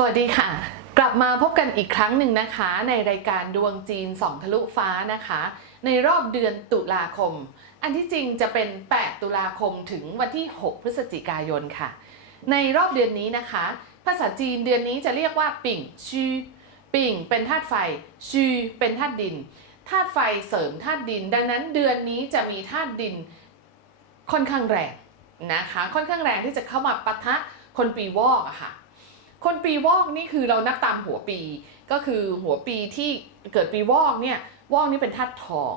สวัสดีค่ะกันอีกครั้งหนึ่งนะคะ ในรายการดวงจีนสองทะลุฟ้านะคะ ในรอบเดือนตุลาคม อันที่จริงจะเป็น 8 ตุลาคมถึงวันที่ 6 พฤศจิกายนค่ะ ในรอบเดือนนี้นะคะ ภาษาจีนเดือนนี้จะเรียกว่าปิ่งชือปิ่งเป็นธาตุไฟชือเป็นธาตุดินธาตุไฟเสริมธาตุดิน ดังนั้นเดือนนี้จะมีธาตุดินค่อนข้างแรงนะคะ ค่อนข้างแรงที่จะเข้ามาปะทะคนปีวอกอะค่ะ คนปีวอกนี่คือเรานับตามหัวปี ก็คือหัวปีที่เกิดปีวอกเนี่ยวอกนี่เป็นธาตุทอง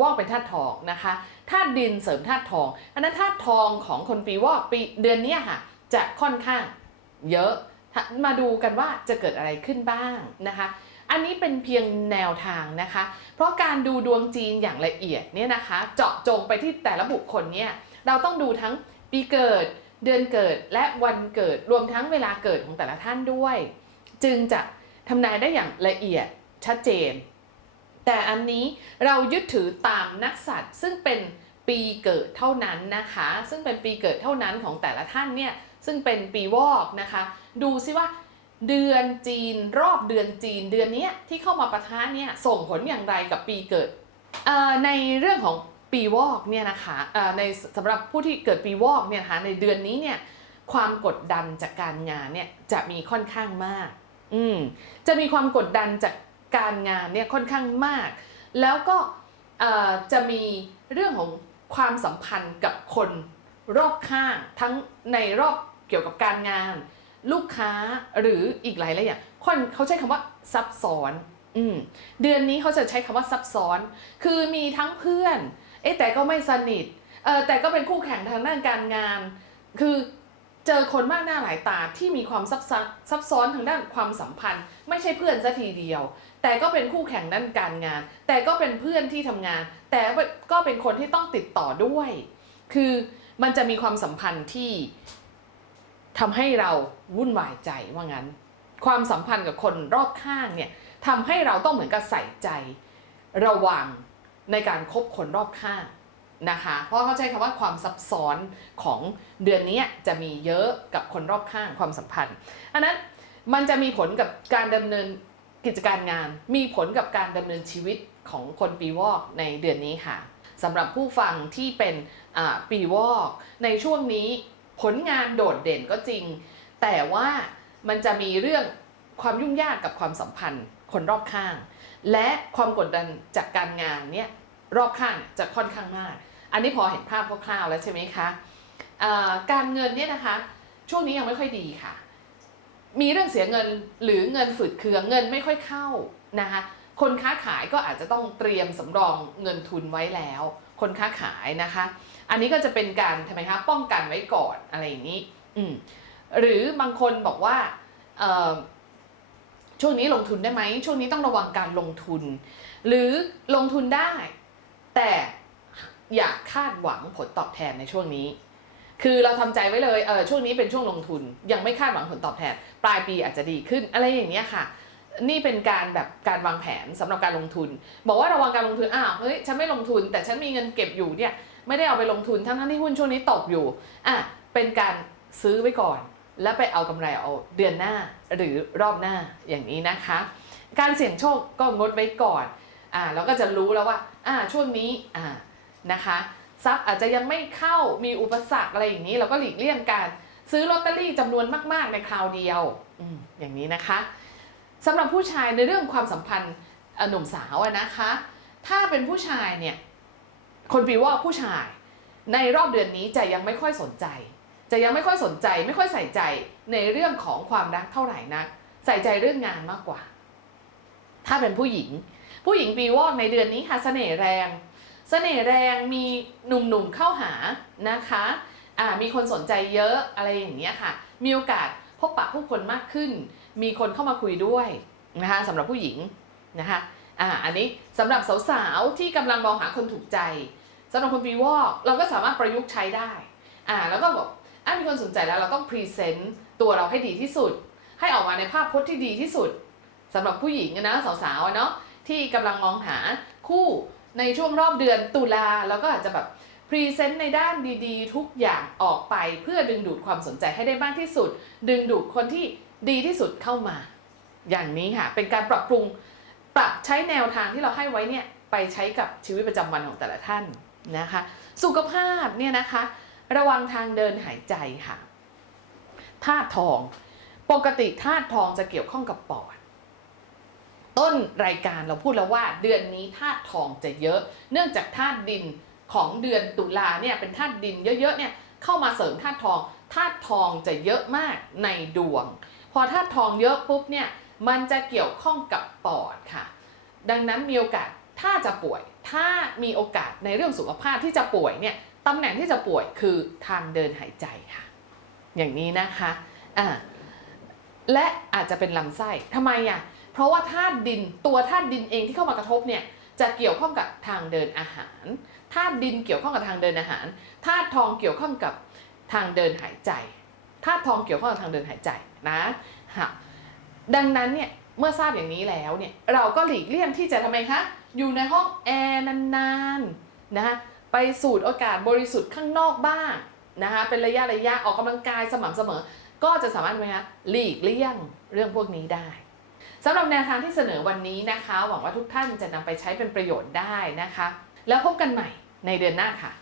วอกเป็นธาตุทองนะคะธาตุดินเสริมธาตุทองอันนั้นธาตุทองของคนปีวอกปีเดือนนี้ค่ะ จะค่อนข้างเยอะมาดูกันว่าจะเกิดอะไรขึ้นบ้างนะคะ อันนี้เป็นเพียงแนวทางนะคะ เพราะการดูดวงจีนอย่างละเอียดเนี่ยนะคะ เจาะจงไปที่แต่ละบุคคลเนี่ยเราต้องดูทั้งปีเกิด เดือนเกิดและวันเกิดรวมทั้งเวลาเกิดของแต่ละท่านด้วย จึงจะทำนายได้อย่างละเอียดชัดเจน แต่อันนี้เรายึดถือตามนักสัตว์ซึ่งเป็นปีเกิดเท่านั้นนะคะ ซึ่งเป็นปีเกิดเท่านั้นของแต่ละท่านเนี่ยซึ่งเป็นปีวอกนะคะ ดูซิว่าเดือนจีนรอบเดือนจีนเดือนนี้ที่เข้ามาปะทะเนี่ยส่งผลอย่างไรกับปีเกิดในเรื่องของ ปีวอกเนี่ยนะคะในสำหรับผู้ที่เกิดปีวอกเนี่ยนะคะในเดือนนี้เนี่ยความกดดันจากการงานเนี่ยจะมีค่อนข้างมาก อืมจะมีความกดดันจากการงานเนี่ยค่อนข้างมาก แล้วก็จะมีเรื่องของความสัมพันธ์กับคนรอบข้างทั้งในรอบเกี่ยวกับการงาน ลูกค้าหรืออีกหลายหลายอย่างคนเขาใช้คำว่าซับซ้อนอืมเดือนนี้เขาจะใช้คำว่าซับซ้อน คือมีทั้งเพื่อน เอ๊ะแต่ก็ไม่สนิทเออแต่ก็เป็นคู่แข่งทางด้านการงาน คือเจอคนมากหน้าหลายตาที่มีความซับซ้อนซับซ้อนทางด้านความสัมพันธ์ ไม่ใช่เพื่อนซะทีเดียว แต่ก็เป็นคู่แข่งด้านการงาน แต่ก็เป็นเพื่อนที่ทำงาน แต่ก็เป็นคนที่ต้องติดต่อด้วย คือมันจะมีความสัมพันธ์ที่ทำให้เราวุ่นวายใจว่างั้น ความสัมพันธ์กับคนรอบข้างเนี่ยทำให้เราต้องเหมือนกับใส่ใจ ระวัง ในการคบคนรอบข้างนะคะ เพราะเขาใช้คำว่าความซับซ้อนของเดือนนี้จะมีเยอะกับคนรอบข้างความสัมพันธ์ อันนั้นมันจะมีผลกับการดำเนินกิจการงาน มีผลกับการดำเนินชีวิตของคนปีวอกในเดือนนี้ค่ะสำหรับผู้ฟังที่เป็นปีวอกในช่วงนี้ผลงานโดดเด่นก็จริง แต่ว่ามันจะมีเรื่องความยุ่งยากกับความสัมพันธ์คนรอบข้าง และความกดดันจากการงานเนี่ยรอบข้างจะค่อนข้างมาก อันนี้พอเห็นภาพคร่าวๆแล้วใช่ไหมคะะการเงินเนี่ยนะคะช่วงนี้ยังไม่ค่อยดีค่ะ มีเรื่องเสียเงินหรือเงินฝืดเคืองเงินไม่ค่อยเข้านะคะคนค้าขายก็อาจจะต้องเตรียมสำรองเงินทุนไว้แล้ว คนค้าขายนะคะ อันนี้ก็จะเป็นการทำไมคะป้องกันไว้ก่อนอะไรอย่างนี้ อืมหรือบางคนบอกว่า ช่วงนี้ลงทุนได้ไหม ช่วงนี้ต้องระวังการลงทุน หรือลงทุนได้ แต่อย่าคาดหวังผลตอบแทนในช่วงนี้ คือเราทำใจไว้เลยเออช่วงนี้เป็นช่วงลงทุน ยังไม่คาดหวังผลตอบแทน ปลายปีอาจจะดีขึ้นอะไรอย่างเงี้ยค่ะ นี่เป็นการแบบการวางแผนสำหรับการลงทุน บอกว่าระวังการลงทุนอ้าวเฮ้ยฉันไม่ลงทุน แต่ฉันมีเงินเก็บอยู่เนี่ยไม่ได้เอาไปลงทุนทั้งทั้งที่หุ้นช่วงนี้ตกอยู่อะเป็นการซื้อไว้ก่อน แล้วไปเอากำไรเอาเดือนหน้าหรือรอบหน้าอย่างนี้นะคะ การเสี่ยงโชคก็งดไว้ก่อนอ่าเราก็จะรู้แล้วว่าอ่าช่วงนี้อ่านะคะทรัพย์อาจจะยังไม่เข้ามีอุปสรรคอะไรอย่างนี้ เราก็หลีกเลี่ยงการซื้อลอตเตอรี่จำนวนมาก ๆ ในคราวเดียวออย่างนี้นะคะสำหรับผู้ชายในเรื่องความสัมพันธ์หนุ่มสาวนะคะ ถ้าเป็นผู้ชายเนี่ยคนปีว่าผู้ชายในรอบเดือนนี้จะยังไม่ค่อยสนใจ จะยังไม่ค่อยสนใจไม่ค่อยใส่ใจในเรื่องของความรักเท่าไหร่นักใส่ใจเรื่องงานมากกว่า ถ้าเป็นผู้หญิง ผู้หญิงปีวอกในเดือนนี้ค่ะเสน่ห์แรงเสน่ห์แรงมีหนุ่มๆเข้าหานะคะอ่ามีคนสนใจเยอะอะไรอย่างเงี้ยค่ะ มีโอกาสพบปะผู้คนมากขึ้น มีคนเข้ามาคุยด้วยนะคะสำหรับผู้หญิงนะคะอ่าอันนี้สำหรับสาวๆที่กำลังมองหาคนถูกใจสำหรับคนปีวอกเราก็สามารถประยุกต์ใช้ได้อ่าแล้วก็บอก อ่ามีคนสนใจแล้วเราต้องพรีเซนต์ตัวเราให้ดีที่สุด ให้ออกมาในภาพพจน์ที่ดีที่สุดสำหรับผู้หญิงนะสาวๆเนาะที่กำลังมองหาคู่ในช่วงรอบเดือนตุลาแล้วก็อาจจะแบบพรีเซนต์ในด้านดีๆ ทุกอย่างออกไปเพื่อดึงดูดความสนใจให้ได้มากที่สุด ดึงดูดคนที่ดีที่สุดเข้ามา อย่างนี้ค่ะ เป็นการปรับปรุงปรับใช้แนวทางที่เราให้ไว้เนี่ยไปใช้กับชีวิตประจำวันของแต่ละท่านนะคะ สุขภาพเนี่ยนะคะ ระวังทางเดินหายใจค่ะธาตุทอง ปกติธาตุทองจะเกี่ยวข้องกับปอด ต้นรายการเราพูดแล้วว่า เดือนนี้ธาตุทองจะเยอะ เนื่องจากธาตุดินของเดือนตุลาเนี่ยเป็นธาตุดินเยอะๆเนี่ยเข้ามาเสริมธาตุทองธาตุทองจะเยอะมากในดวง พอธาตุทองเยอะปุ๊บเนี่ยมันจะเกี่ยวข้องกับปอดค่ะ ดังนั้นมีโอกาสถ้าจะป่วย ถ้ามีโอกาสในเรื่องสุขภาพที่จะป่วยเนี่ย ตำแหน่งที่จะป่วยคือทางเดินหายใจค่ะ อย่างนี้นะคะอ่าและอาจจะเป็นลำไส้ทำไมอะเพราะว่าธาตุดินตัวธาตุดินเองที่เข้ามากระทบเนี่ยจะเกี่ยวข้องกับทางเดินอาหารธาตุดินเกี่ยวข้องกับทางเดินอาหารธาตุทองเกี่ยวข้องกับทางเดินหายใจธาตุทองเกี่ยวข้องกับทางเดินหายใจนะค่ะดังนั้นเนี่ยเมื่อทราบอย่างนี้แล้วเนี่ยเราก็หลีกเลี่ยงที่จะทำไมคะอยู่ในห้องแอร์นานๆนะคะ ไปสูดอากาศบริสุทธิ์ข้างนอกบ้างนะคะเป็นระยะระยะออกกำลังกายสม่ำเสมอ ก็จะสามารถไหมคะหลีกเลี่ยงเรื่องพวกนี้ได้สำหรับแนวทางที่เสนอวันนี้นะคะ หวังว่าทุกท่านจะนำไปใช้เป็นประโยชน์ได้นะคะ แล้วพบกันใหม่ในเดือนหน้าค่ะ